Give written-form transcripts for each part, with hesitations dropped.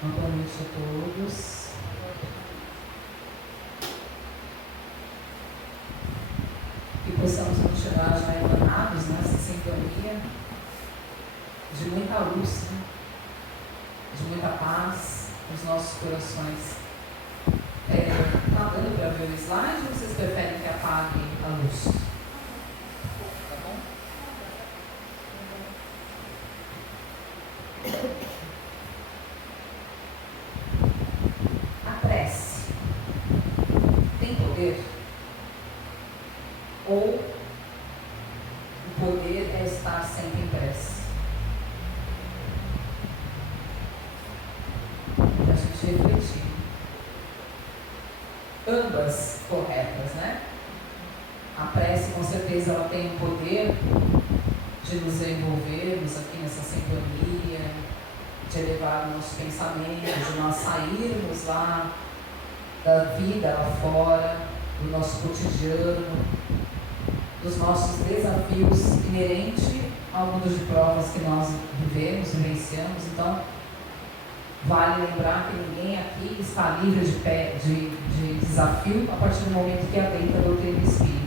Uma boa noite a todos. Que possamos continuar já emanados nessa sintonia de muita luz, né? De muita paz nos nossos corações. Está dando para ver o slide ou vocês preferem que apague a luz? Tá bom? A prece tem poder? Ou o poder é estar sempre em prece? Para a gente refletir. Ambas corretas, né? A prece, com certeza, ela tem o poder de nos envolvermos aqui nessa sintonia, de elevar o nosso pensamento, de nós sairmos lá da vida lá fora, do nosso cotidiano, dos nossos desafios inerentes ao mundo de provas que nós vivemos, vivenciamos. Então, vale lembrar que ninguém aqui está livre de desafio a partir do momento que adentra a doutrina espírita.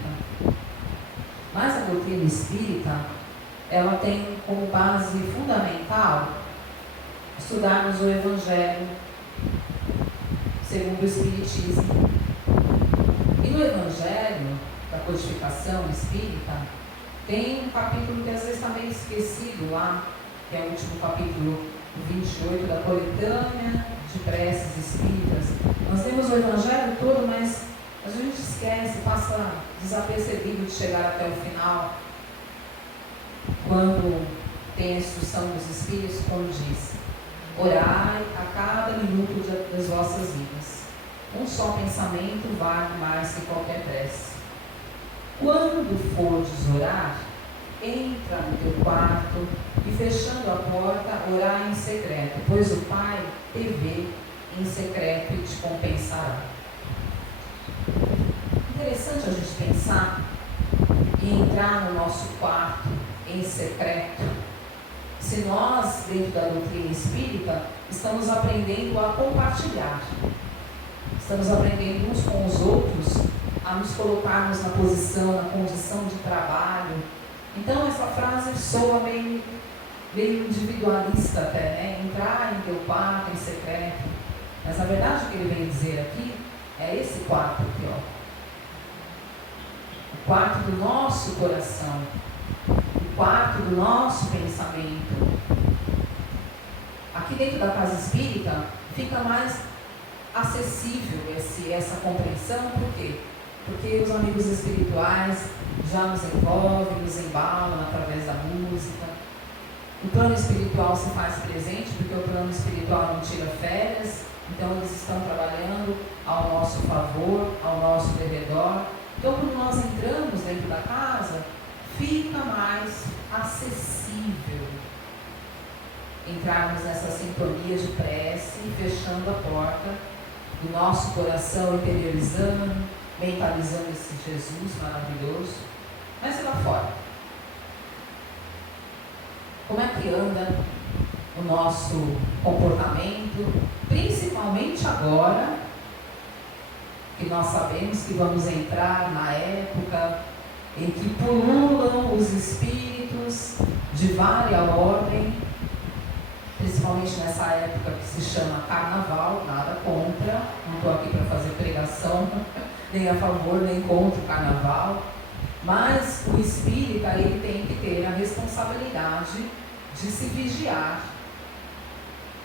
Mas a doutrina espírita, ela tem como base fundamental estudarmos o Evangelho segundo o Espiritismo. E no Evangelho da codificação espírita, tem um capítulo que às vezes está meio esquecido lá, que é o último capítulo 28 da coletânea de preces espíritas. Nós temos o Evangelho todo, mas a gente esquece, passa desapercebido de chegar até o final, quando tem a instrução dos Espíritos, quando diz: orai a cada minuto das vossas vidas. Um só pensamento vale mais que qualquer prece. Quando fordes orar, entra no teu quarto e, fechando a porta, orai em secreto, pois o Pai te vê em secreto e te compensará. Interessante a gente pensar em entrar no nosso quarto em secreto. Se nós, dentro da doutrina espírita, estamos aprendendo a compartilhar, estamos aprendendo uns com os outros a nos colocarmos na posição, na condição de trabalho. Então essa frase soa meio individualista até, né? Entrar em teu quarto em secreto. Mas a verdade que ele vem dizer aqui é esse quarto aqui, ó. O quarto do nosso coração, o quarto do nosso pensamento. Aqui dentro da casa espírita fica mais acessível essa compreensão. Por quê? Porque os amigos espirituais já nos envolvem, nos embalam através da música. O plano espiritual se faz presente, porque o plano espiritual não tira férias, então eles estão trabalhando ao nosso favor, ao nosso derredor. Então, quando nós entramos dentro da casa, fica mais acessível entrarmos nessa sintonia de prece, fechando a porta do nosso coração, interiorizando, mentalizando esse Jesus maravilhoso. Mas e lá fora? Como é que anda o nosso comportamento, principalmente agora que nós sabemos que vamos entrar na época em que pululam os espíritos de vária ordem, principalmente nessa época que se chama Carnaval. Nada contra, não estou aqui para fazer pregação, nem a favor, nem contra o Carnaval, mas o espírita, ele tem que ter a responsabilidade de se vigiar,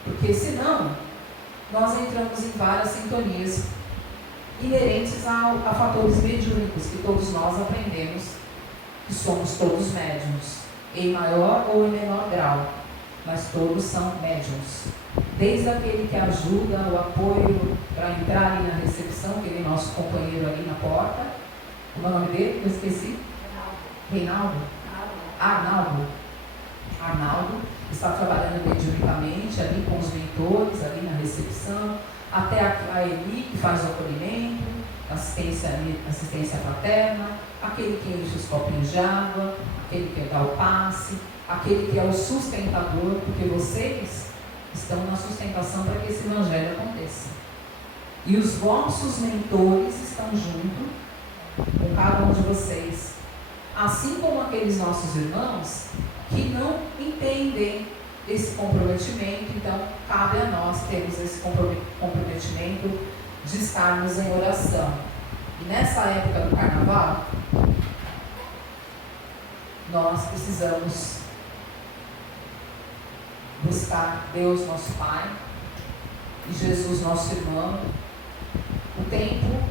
porque senão nós entramos em várias sintonias inerentes a fatores mediúnicos, que todos nós aprendemos que somos todos médiuns, em maior ou em menor grau, mas todos são médiuns. Desde aquele que ajuda, o apoio para entrar ali na recepção, aquele nosso companheiro ali na porta, como é o nome dele? Eu esqueci. Reinaldo? Arnaldo está trabalhando mediunicamente ali com os mentores, ali na recepção, até a Eli, que faz o acolhimento, assistência fraterna, aquele que enche os copinhos de água, aquele que dá o passe, aquele que é o sustentador, porque vocês estão na sustentação para que esse Evangelho aconteça. E os vossos mentores estão junto com cada um de vocês, assim como aqueles nossos irmãos que não entendem esse comprometimento. Então cabe a nós termos esse comprometimento de estarmos em oração. E nessa época do Carnaval, nós precisamos buscar Deus nosso Pai e Jesus nosso irmão o tempo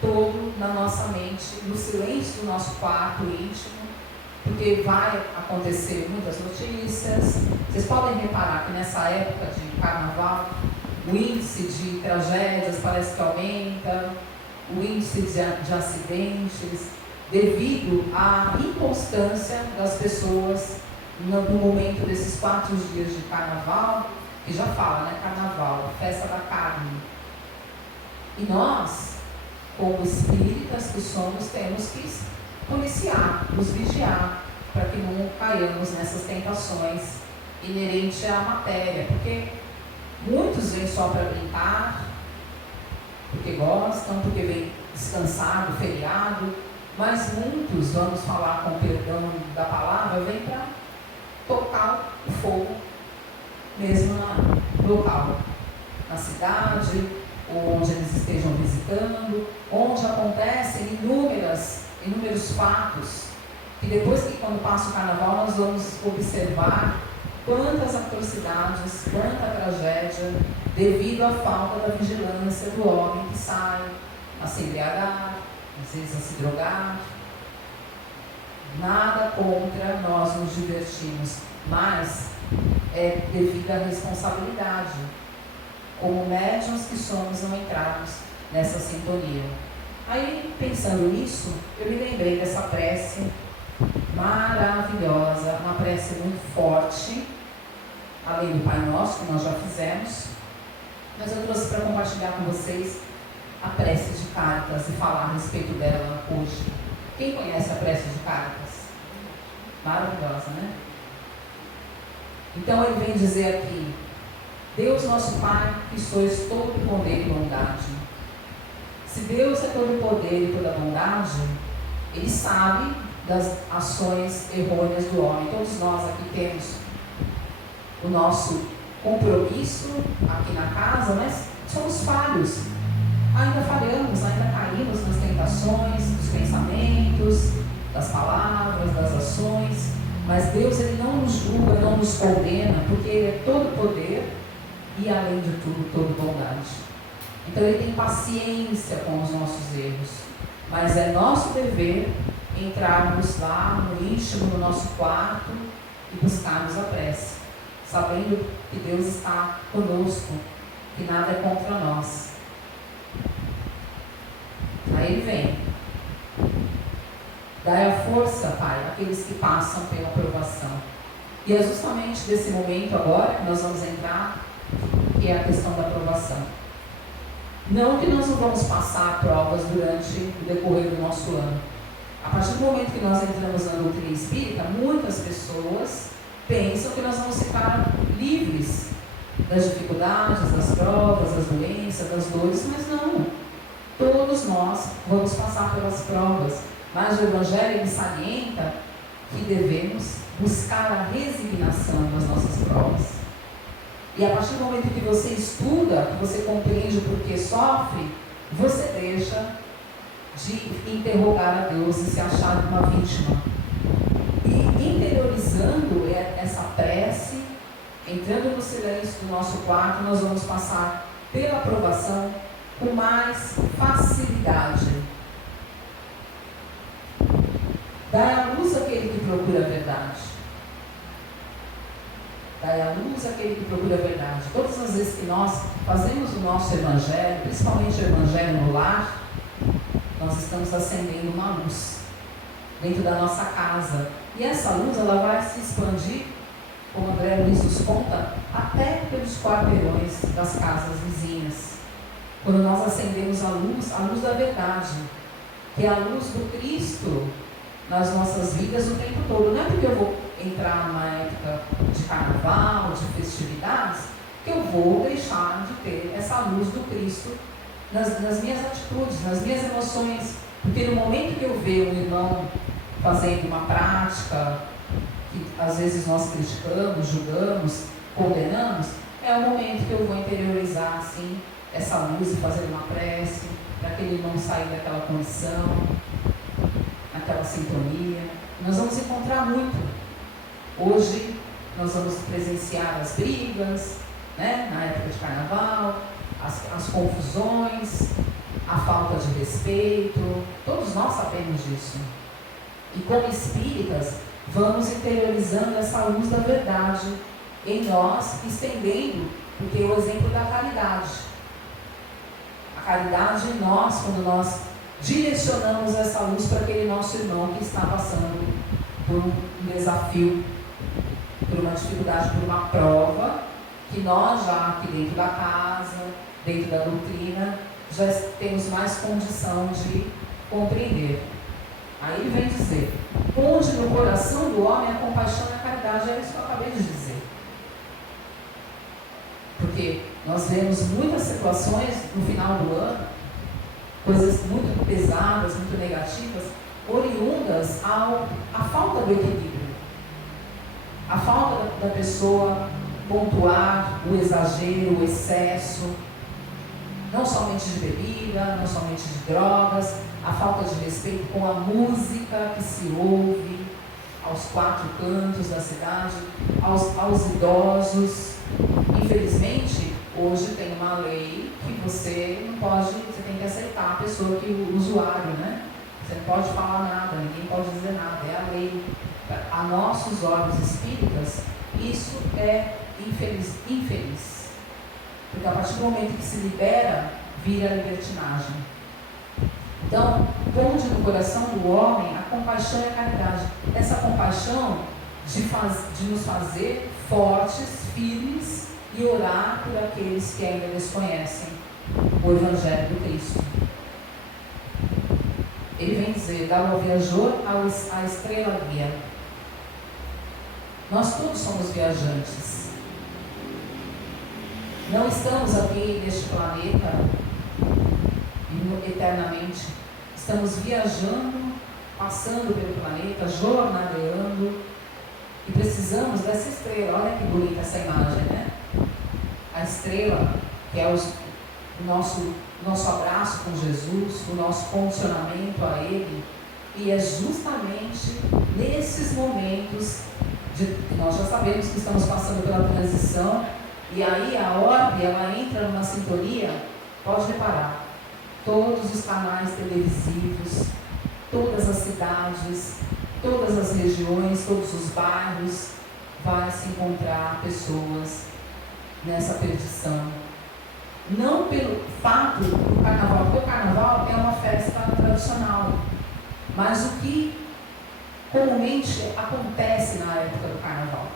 todo na nossa mente, no silêncio do nosso quarto íntimo, porque vai acontecer muitas notícias. Vocês podem reparar que nessa época de Carnaval o índice de tragédias parece que aumenta, o índice de acidentes, devido à inconstância das pessoas no momento desses 4 dias de Carnaval, que já fala, né? Carnaval, festa da carne. E nós, como espíritas que somos, temos que policiar, nos vigiar, para que não caiamos nessas tentações inerentes à matéria, porque muitos vêm só para brincar, porque gostam, porque vêm descansar do feriado, mas muitos, vamos falar com perdão da palavra, vêm para tocar o fogo mesmo no local, na cidade, ou onde eles estejam visitando, onde acontecem inúmeros fatos, que depois que quando passa o Carnaval nós vamos observar quantas atrocidades, quanta tragédia, devido à falta da vigilância do homem que sai a se embriagar, às vezes a se drogar. Nada contra nós nos divertirmos, mas é devido à responsabilidade, como médiuns que somos, não entrarmos nessa sintonia. Aí, pensando nisso, eu me lembrei dessa prece maravilhosa, uma prece muito forte, além do Pai Nosso, que nós já fizemos, mas eu trouxe para compartilhar com vocês a prece de Cáritas e falar a respeito dela hoje. Quem conhece a prece de Cáritas? Maravilhosa, né? Então ele vem dizer aqui: Deus nosso Pai, que sois todo poder e bondade. Se Deus é todo poder e toda bondade, Ele sabe das ações errôneas do homem. Todos nós aqui temos o nosso compromisso aqui na casa, mas somos falhos. Ainda falhamos, ainda caímos nas tentações, dos pensamentos, das palavras, das ações. Mas Deus, Ele não nos julga, não nos condena, porque Ele é todo poder e, além de tudo, toda bondade. Então Ele tem paciência com os nossos erros, mas é nosso dever entrarmos lá no íntimo do nosso quarto e buscarmos a prece, sabendo que Deus está conosco, que nada é contra nós. Aí Ele vem: dai a força, Pai, àqueles que passam pela provação. E é justamente desse momento agora que nós vamos entrar, que é a questão da provação. Não que nós não vamos passar provas durante o decorrer do nosso ano. A partir do momento que nós entramos na doutrina espírita, muitas pessoas pensam que nós vamos ficar livres das dificuldades, das provas, das doenças, das dores, mas não. Todos nós vamos passar pelas provas, mas o Evangelho, ele salienta que devemos buscar a resignação das nossas provas. E a partir do momento que você estuda, que você compreende o porquê sofre, você deixa de interrogar a Deus e se achar uma vítima. E interiorizando essa prece, entrando no silêncio do nosso quarto, nós vamos passar pela provação com mais facilidade. Dai à luz aquele que procura a verdade. Dai à luz aquele que procura a verdade. Todas as vezes que nós fazemos o nosso Evangelho, principalmente o Evangelho no lar, nós estamos acendendo uma luz dentro da nossa casa. E essa luz, ela vai se expandir, como André Luiz nos conta, até pelos quarteirões das casas vizinhas. Quando nós acendemos a luz da verdade, que é a luz do Cristo nas nossas vidas o tempo todo. Não é porque eu vou entrar numa época de carnaval, de festividades, que eu vou deixar de ter essa luz do Cristo nas minhas atitudes, nas minhas emoções. Porque no momento que eu ver um irmão fazendo uma prática que às vezes nós criticamos, julgamos, condenamos, é o momento que eu vou interiorizar assim essa luz e fazer uma prece para que ele não saia daquela condição, naquela sintonia. Nós vamos encontrar muito. Hoje nós vamos presenciar as brigas, né, na época de carnaval, as confusões, a falta de respeito. Todos nós sabemos disso. E como espíritas, vamos interiorizando essa luz da verdade em nós, estendendo, porque é o exemplo da caridade. A caridade em nós, quando nós direcionamos essa luz para aquele nosso irmão que está passando por um desafio, por uma dificuldade, por uma prova, que nós já aqui dentro da casa, dentro da doutrina, já temos mais condição de compreender. Aí ele vem dizer: onde no coração do homem a compaixão e a caridade. É isso que eu acabei de dizer. Porque nós vemos muitas situações no final do ano, coisas muito pesadas, muito negativas, oriundas à falta do equilíbrio, a falta da pessoa pontuar o exagero, o excesso, não somente de bebida, não somente de drogas, a falta de respeito com a música que se ouve aos quatro cantos da cidade, aos idosos. Infelizmente, hoje tem uma lei que você não pode, você tem que aceitar a pessoa, que o usuário, né? Você não pode falar nada, ninguém pode dizer nada, é a lei. A nossos olhos espíritas, isso é infeliz. Porque a partir do momento que se libera, vira libertinagem. Então, ponde no coração do homem a compaixão e a caridade. Essa compaixão de nos fazer fortes, firmes e orar por aqueles que ainda desconhecem o Evangelho do Cristo. Ele vem dizer: dá ao viajor a estrela guia. Nós todos somos viajantes. Não estamos aqui neste planeta eternamente. Estamos viajando, passando pelo planeta, jornadeando, e precisamos dessa estrela. Olha que bonita essa imagem, né? A estrela, que é o nosso abraço com Jesus, o nosso condicionamento a Ele, e é justamente nesses momentos que nós já sabemos que estamos passando pela transição, e aí a orbe, ela entra numa sintonia. Pode reparar, todos os canais televisivos, todas as cidades, todas as regiões, todos os bairros, vai se encontrar pessoas nessa perdição. Não pelo fato do carnaval, porque o carnaval é uma festa tradicional, mas o que comumente acontece na época do carnaval?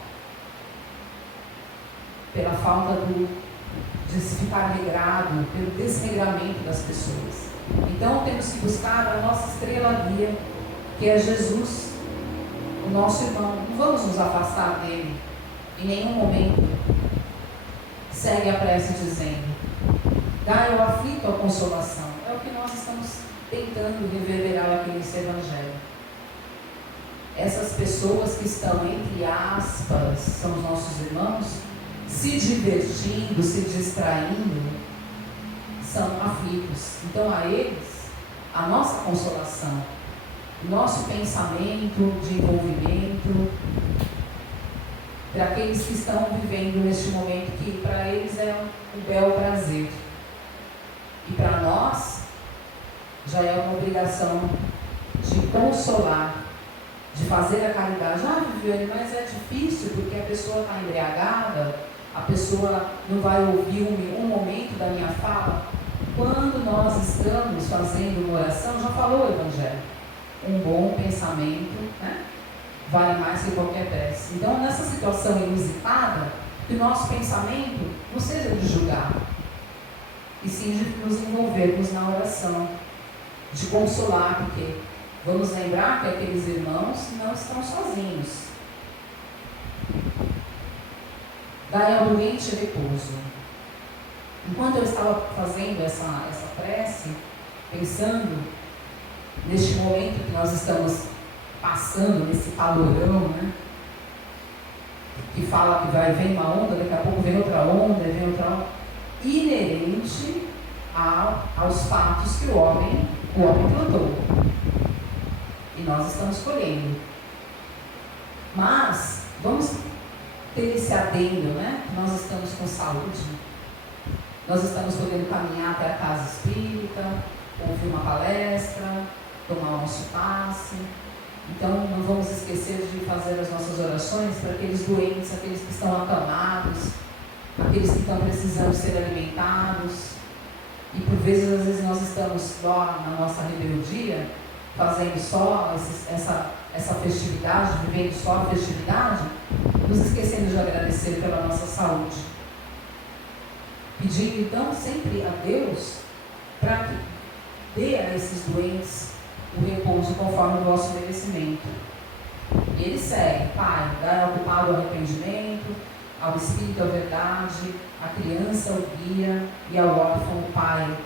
Pela falta de se ficar regrado, pelo desregramento das pessoas. Então temos que buscar a nossa estrela guia, que é Jesus, o nosso irmão. Não vamos nos afastar dele em nenhum momento. Segue a prece dizendo: dai ao aflito a consolação. É o que nós estamos tentando reverberar aqui nesse Evangelho. Essas pessoas que estão, entre aspas, são os nossos irmãos, se divertindo, se distraindo, são aflitos. Então a eles, a nossa consolação, o nosso pensamento de envolvimento, para aqueles que estão vivendo neste momento, que para eles é um belo prazer. E para nós, já é uma obrigação de consolar, de fazer a caridade. Ah, Viviane, mas é difícil porque a pessoa está embriagada, a pessoa não vai ouvir um momento da minha fala. Quando nós estamos fazendo uma oração, já falou o Evangelho, um bom pensamento, né, vale mais que qualquer prece. Então, nessa situação inusitada, que o nosso pensamento não seja de julgar, e sim de nos envolvermos na oração, de consolar, porque vamos lembrar que aqueles irmãos não estão sozinhos. dai ao doente repouso. Enquanto eu estava fazendo essa prece, pensando neste momento que nós estamos passando, nesse calorão, né? Que fala que vem uma onda, daqui a pouco vem outra onda, inerente aos fatos que o homem plantou. E nós estamos colhendo. Mas, vamos ter esse adendo, né? Nós estamos com saúde, nós estamos podendo caminhar até a casa espírita, ouvir uma palestra, tomar o nosso passe. Então, não vamos esquecer de fazer as nossas orações para aqueles doentes, aqueles que estão acamados, aqueles que estão precisando ser alimentados. E por vezes, às vezes, nós estamos lá na nossa rebeldia, fazendo só essa festividade, vivendo só a festividade, nos esquecendo de agradecer pela nossa saúde. Pedindo, então, sempre a Deus para que dê a esses doentes o repouso conforme o vosso merecimento. E ele segue: Pai, dai ao culpado o arrependimento, ao espírito a verdade, à criança o guia e ao órfão o pai.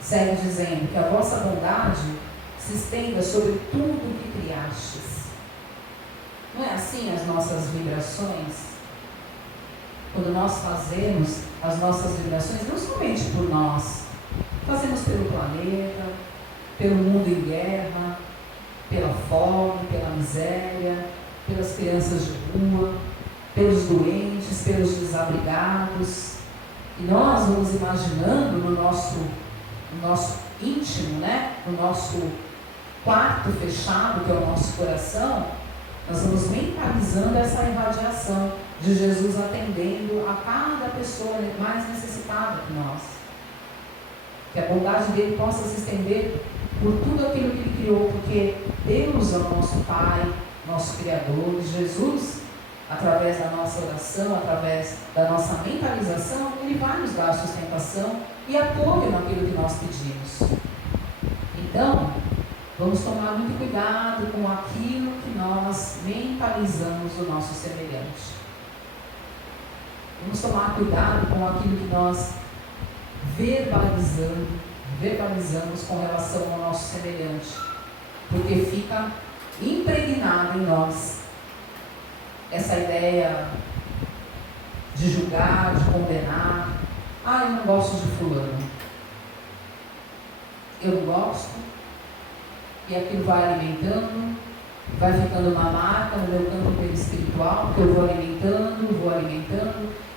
Segue dizendo: que a vossa bondade se estenda sobre tudo o que criastes. Não é assim as nossas vibrações? Quando nós fazemos as nossas vibrações, não somente por nós, fazemos pelo planeta, pelo mundo em guerra, pela fome, pela miséria, pelas crianças de rua, pelos doentes, pelos desabrigados. E nós vamos imaginando no nosso íntimo, né? No nosso quarto fechado, que é o nosso coração, nós vamos mentalizando essa irradiação de Jesus atendendo a cada pessoa mais necessitada que nós. Que a bondade dele possa se estender por tudo aquilo que ele criou, porque Deus é o nosso Pai, nosso Criador. Jesus, através da nossa oração, através da nossa mentalização, ele vai nos dar sustentação e apoio naquilo que nós pedimos. Então, vamos tomar muito cuidado com aquilo que nós mentalizamos do nosso semelhante. Vamos tomar cuidado com aquilo que nós verbalizamos com relação ao nosso semelhante, porque fica impregnado em nós essa ideia de julgar, de condenar. Eu não gosto de fulano, eu não gosto, e aquilo vai alimentando, vai ficando uma marca no meu campo perispiritual, que eu vou alimentando,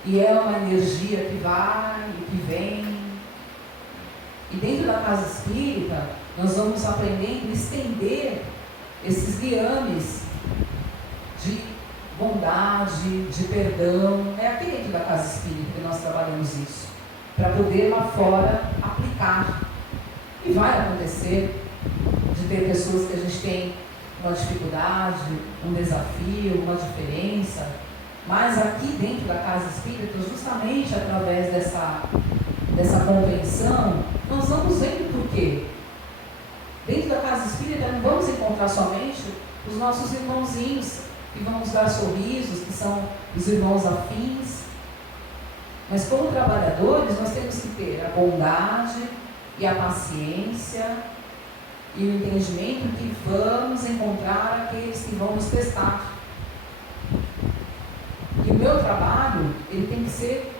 e é uma energia que vai e que vem. E dentro da casa espírita, nós vamos aprendendo a estender esses liames de bondade, de perdão. É aqui dentro da casa espírita que nós trabalhamos isso, para poder lá fora aplicar. E vai acontecer de ter pessoas que a gente tem uma dificuldade, um desafio, uma diferença, mas aqui dentro da casa espírita, justamente através dessa compreensão, nós vamos vendo por quê. Dentro da casa espírita não vamos encontrar somente os nossos irmãozinhos que vão nos dar sorrisos, que são os irmãos afins, mas como trabalhadores nós temos que ter a bondade e a paciência e o entendimento que vamos encontrar aqueles que vão nos testar. E o meu trabalho, ele tem que ser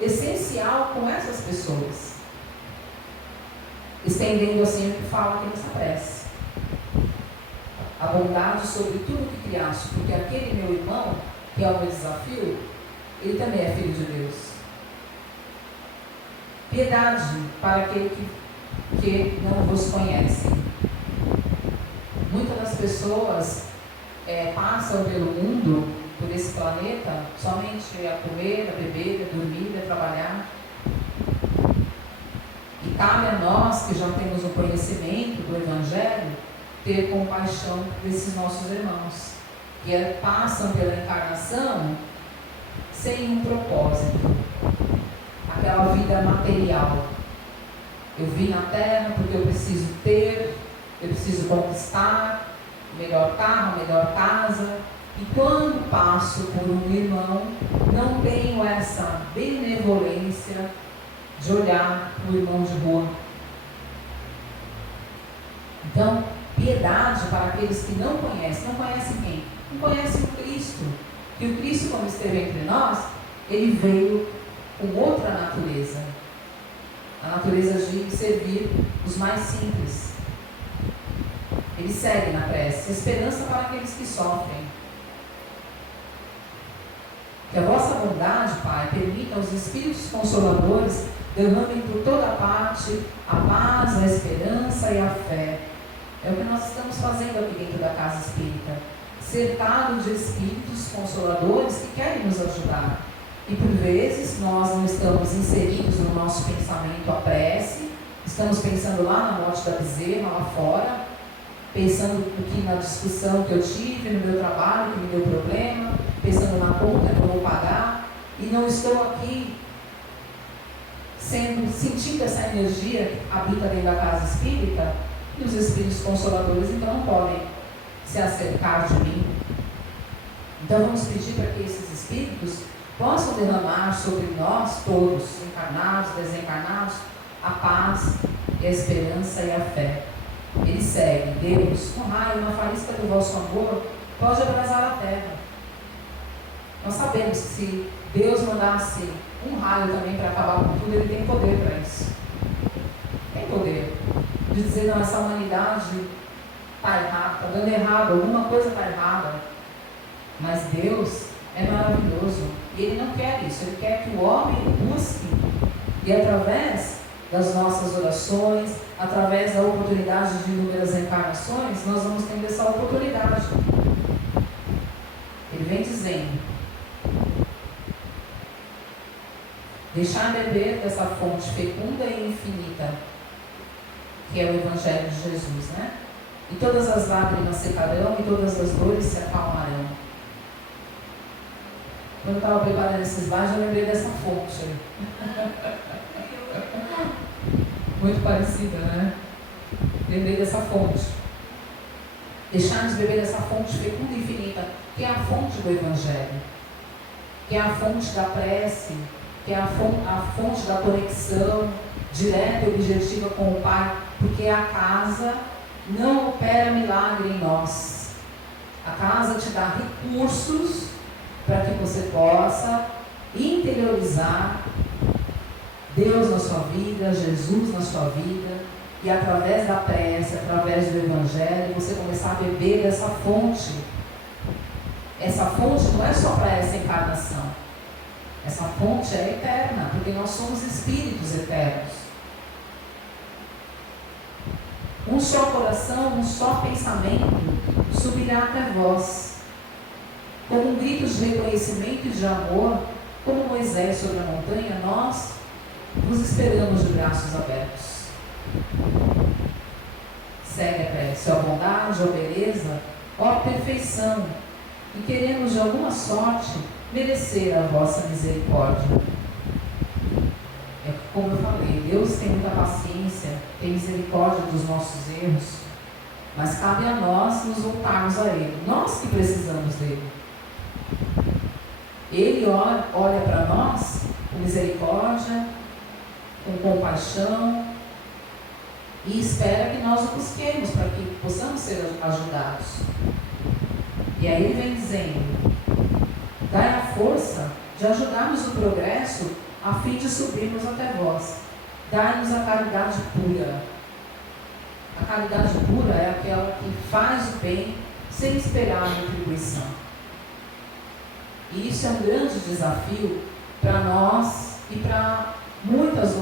essencial com essas pessoas, estendendo assim o que fala aqui nessa prece: a bondade sobre tudo que criaste, porque aquele meu irmão, que é o meu desafio, ele também é filho de Deus. Piedade para aquele que não vos conhece. Muitas das pessoas passam pelo mundo, por esse planeta, somente a comer, a beber, a dormir, a trabalhar. E cabe a nós, que já temos o conhecimento do Evangelho, ter compaixão desses nossos irmãos, que passam pela encarnação sem um propósito, aquela vida material. Eu vim na Terra porque eu preciso ter, eu preciso conquistar o melhor carro, a melhor casa, E quando passo por um irmão, não tenho essa benevolência de olhar para o irmão de rua. Então, piedade para aqueles que não conhecem. Não conhecem quem? Não conhecem o Cristo. E o Cristo, quando esteve entre nós, ele veio com outra natureza. A natureza de servir os mais simples. Ele segue na prece. Esperança para aqueles que sofrem. Que a vossa bondade, Pai, permita aos Espíritos Consoladores derramem por toda parte a paz, a esperança e a fé. É o que nós estamos fazendo aqui dentro da Casa Espírita. Cercado de Espíritos Consoladores que querem nos ajudar. E por vezes nós não estamos inseridos no nosso pensamento a prece, estamos pensando lá na morte da bezerra, lá fora, pensando aqui na discussão que eu tive no meu trabalho, que me deu problema, pensando na conta que eu vou pagar, e não estou aqui sentindo essa energia que habita dentro da Casa Espírita, e os Espíritos Consoladores então não podem se acercar de mim. Então vamos pedir para que esses Espíritos possam derramar sobre nós todos, encarnados, desencarnados, a paz, a esperança e a fé. Ele segue: Deus, um raio, uma faísca do vosso amor pode abrasar a terra. Nós sabemos que se Deus mandasse um raio também para acabar com tudo, ele tem poder para isso. Tem poder de dizer: não, essa humanidade está errada, está dando errado, alguma coisa está errada. Mas Deus é maravilhoso e Ele não quer isso. Ele quer que o homem busque, e através das nossas orações, através da oportunidade de inúmeras encarnações, nós vamos tendo essa oportunidade. Ele vem dizendo: deixar beber dessa fonte fecunda e infinita, que é o Evangelho de Jesus, né? E todas as lágrimas secarão e todas as dores se acalmarão. Quando eu estava preparando esse slide, eu lembrei dessa fonte aí. Muito parecida, né? Lembrei dessa fonte. Deixar-nos beber dessa fonte fecunda e infinita, que é a fonte do Evangelho, que é a fonte da prece, que é a fonte da conexão direta e objetiva com o Pai, porque a casa não opera milagre em nós. A casa te dá recursos para que você possa interiorizar Deus na sua vida, Jesus na sua vida, e através da prece, através do Evangelho, você começar a beber dessa fonte. Essa fonte não é só para essa encarnação. Essa fonte é eterna, porque nós somos espíritos eternos. Um só coração, um só pensamento subirá até vós. Como um grito de reconhecimento e de amor, como Moisés sobre a montanha, nós vos esperamos de braços abertos. Segue a prece: ó bondade, ó beleza, ó perfeição, e queremos de alguma sorte merecer a vossa misericórdia. É como eu falei, Deus tem muita paciência, tem misericórdia dos nossos erros, mas cabe a nós nos voltarmos a Ele, nós que precisamos dEle. Ele olha para nós com misericórdia, com compaixão, e espera que nós o busquemos para que possamos ser ajudados. E aí ele vem dizendo: dai a força de ajudarmos o progresso a fim de subirmos até vós. Dai-nos a caridade pura. A caridade pura é aquela que faz o bem sem esperar a retribuição. E isso é um grande desafio para nós e para muitas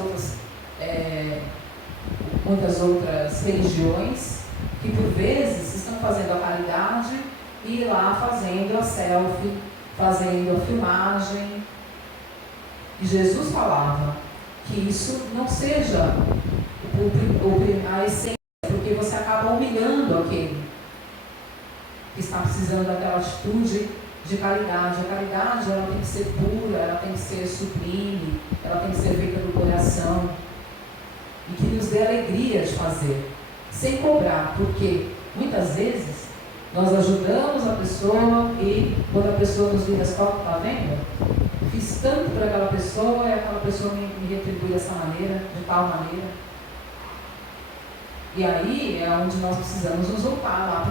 outras religiões que por vezes estão fazendo a caridade e lá fazendo a selfie, fazendo a filmagem. E Jesus falava que isso não seja a essência, porque você acaba humilhando aquele que está precisando daquela atitude de caridade. A caridade, ela tem que ser pura, ela tem que ser sublime, ela tem que ser feita do coração e que nos dê alegria de fazer, sem cobrar, porque muitas vezes Nós ajudamos a pessoa e quando a pessoa nos vira as costas, está vendo? Fiz tanto por aquela pessoa e aquela pessoa me retribui dessa maneira, de tal maneira. E aí é onde nós precisamos nos voltar lá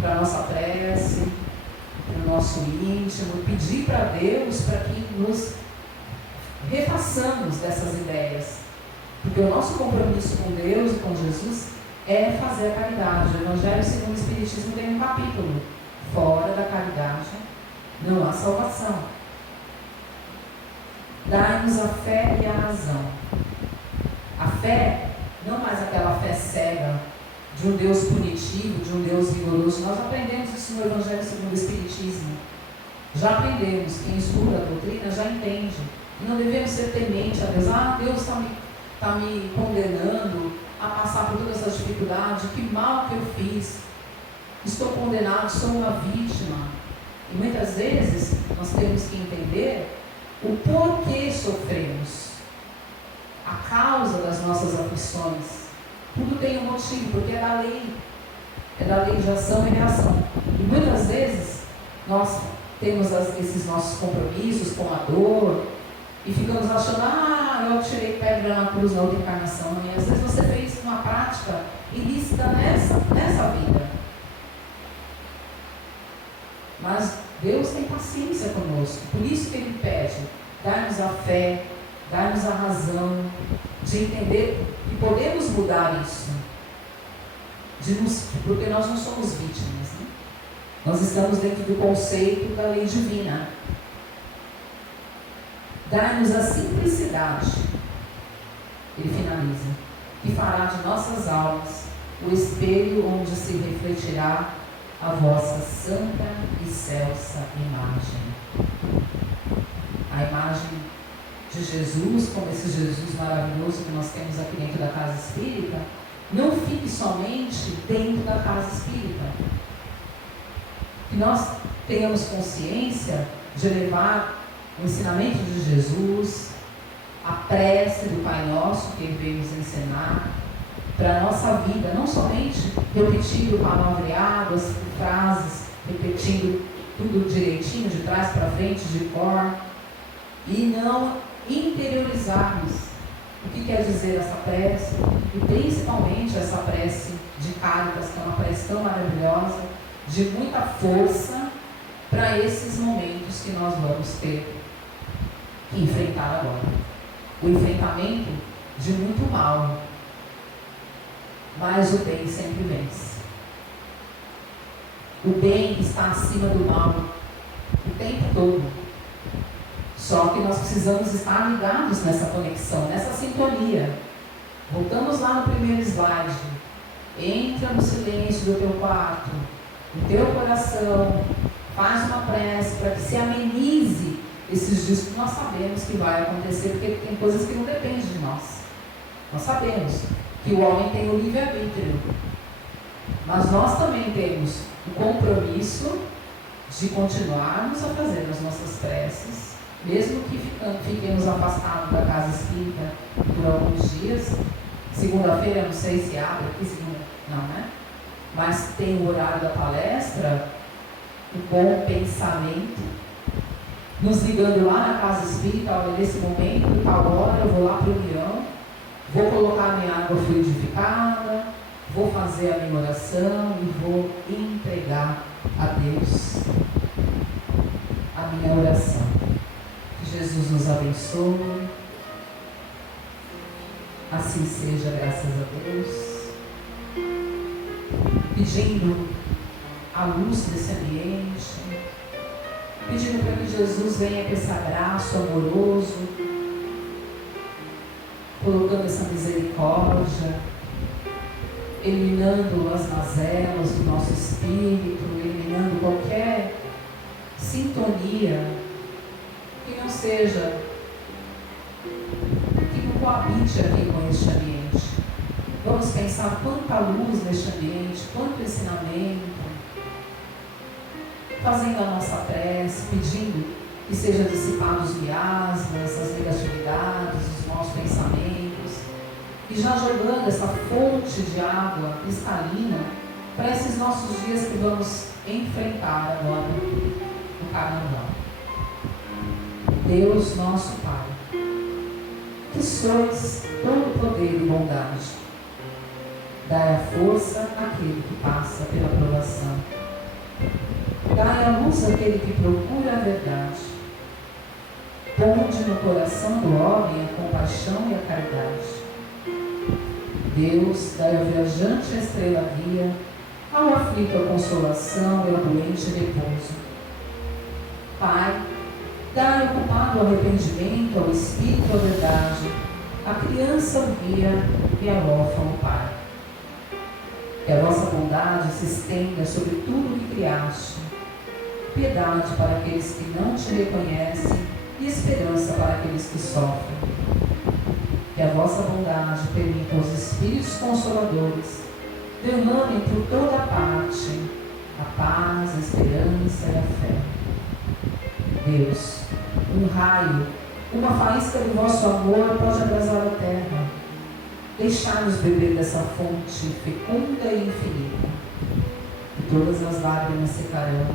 para a nossa prece, para o nosso íntimo, pedir para Deus para que nos refaçamos dessas ideias. Porque o nosso compromisso com Deus e com Jesus é fazer a caridade. O Evangelho segundo o Espiritismo tem um capítulo. Fora da caridade não há salvação. Dai-nos a fé e a razão. A fé, não mais aquela fé cega de um Deus punitivo, de um Deus rigoroso. Nós aprendemos isso no Evangelho segundo o Espiritismo. Já aprendemos. Quem estuda a doutrina já entende. E não devemos ser temente a Deus. Deus está me condenando a passar por toda essa dificuldade. Que mal que eu fiz. Estou condenado, sou uma vítima. E muitas vezes nós temos que entender o porquê sofremos, a causa das nossas aflições. Tudo tem um motivo, porque é da lei de ação e reação. E muitas vezes nós temos esses nossos compromissos com a dor e ficamos achando, eu tirei pedra na cruz na outra encarnação. E às vezes você fez uma prática ilícita nessa vida. Mas Deus tem paciência conosco, por isso que Ele pede, dá-nos a fé, dá-nos a razão, de entender que podemos mudar isso, porque nós não somos vítimas, né? Nós estamos dentro do conceito da lei divina. Dá-nos a simplicidade, Ele finaliza, que fará de nossas almas o espelho onde se refletirá a vossa santa e excelsa imagem. A imagem de Jesus, como esse Jesus maravilhoso que nós temos aqui dentro da casa espírita, não fique somente dentro da casa espírita. Que nós tenhamos consciência de levar o ensinamento de Jesus, a prece do Pai Nosso, que Ele veio nos ensinar, para a nossa vida, não somente repetindo palavreado, as frases, repetindo tudo direitinho, de trás para frente, de cor, e não interiorizarmos o que quer dizer essa prece, e principalmente essa prece de Cáritas, que é uma prece tão maravilhosa, de muita força para esses momentos que nós vamos ter que enfrentar agora. O enfrentamento de muito mal, mas o bem sempre vence. O bem está acima do mal o tempo todo. Só que nós precisamos estar ligados nessa conexão, nessa sintonia. Voltamos lá no primeiro slide. Entra no silêncio do teu quarto, no teu coração, faz uma prece para que se amenize esses dias que nós sabemos que vai acontecer, porque tem coisas que não dependem de nós. Nós sabemos que o homem tem o livre-arbítrio, mas nós também temos o compromisso de continuarmos a fazer as nossas preces, mesmo que fiquemos afastados da casa espírita por alguns dias. Segunda-feira, não sei se abre aqui, segunda, não, né? Mas tem o horário da palestra, o bom pensamento, nos ligando lá na casa espírita. Olha, nesse momento, tal hora, eu vou lá para o União, vou colocar a minha água fluidificada, vou fazer a minha oração e vou entregar a Deus a minha oração. Que Jesus nos abençoe. Assim seja, graças a Deus. Pedindo a luz desse ambiente, pedindo para que Jesus venha com esse abraço amoroso, colocando essa misericórdia, eliminando as mazelas do nosso espírito, eliminando qualquer sintonia que não seja, que não coabite aqui com este ambiente. Vamos pensar quanta luz neste ambiente, quanto ensinamento, fazendo a nossa prece, pedindo que sejam dissipados os miasmas, as negatividades, os maus pensamentos, e já jogando essa fonte de água cristalina para esses nossos dias que vamos enfrentar agora no Carnaval. Deus nosso Pai, que sois todo poder e bondade, dai a força àquele que passa pela provação, dai a luz àquele que procura a verdade, ponde no coração do homem a compaixão e a caridade. Deus, dai ao viajante a estrela guia, ao aflito a consolação e ao doente repouso. Pai, dai ao culpado o arrependimento, ao espírito a verdade, à criança o guia e ao órfão o Pai. Que a vossa bondade se estenda sobre tudo o que criaste, piedade para aqueles que não te reconhecem e esperança para aqueles que sofrem. Que a vossa bondade permita aos Espíritos Consoladores derramem por toda a parte a paz, a esperança e a fé. Deus, um raio, uma faísca do vosso amor pode abrasar a terra. Deixai-nos beber dessa fonte fecunda e infinita. E todas as lágrimas secarão,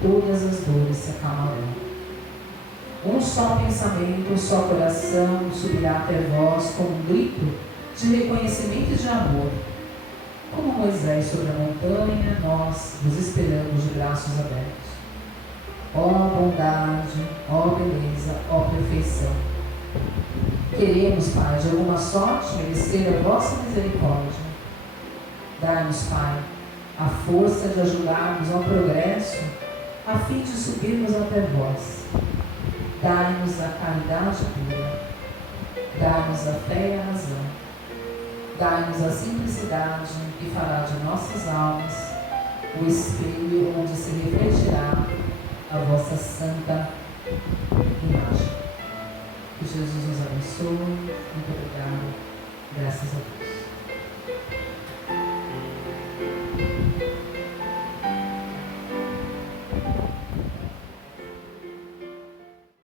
todas as dores se acalmarão. Um só pensamento, um só coração subirá até vós como um grito de reconhecimento e de amor. Como Moisés sobre a montanha, nós vos esperamos de braços abertos. Ó bondade, ó beleza, ó perfeição. Queremos, Pai, de alguma sorte merecer a vossa misericórdia. Dai-nos, Pai, a força de ajudarmos ao progresso, a fim de subirmos até vós. Dai-nos a caridade pura. Dai-nos a fé e a razão. Dai-nos a simplicidade que fará de nossas almas o espelho onde se refletirá a vossa santa imagem. Que Jesus nos abençoe. Muito obrigado. Graças a Deus.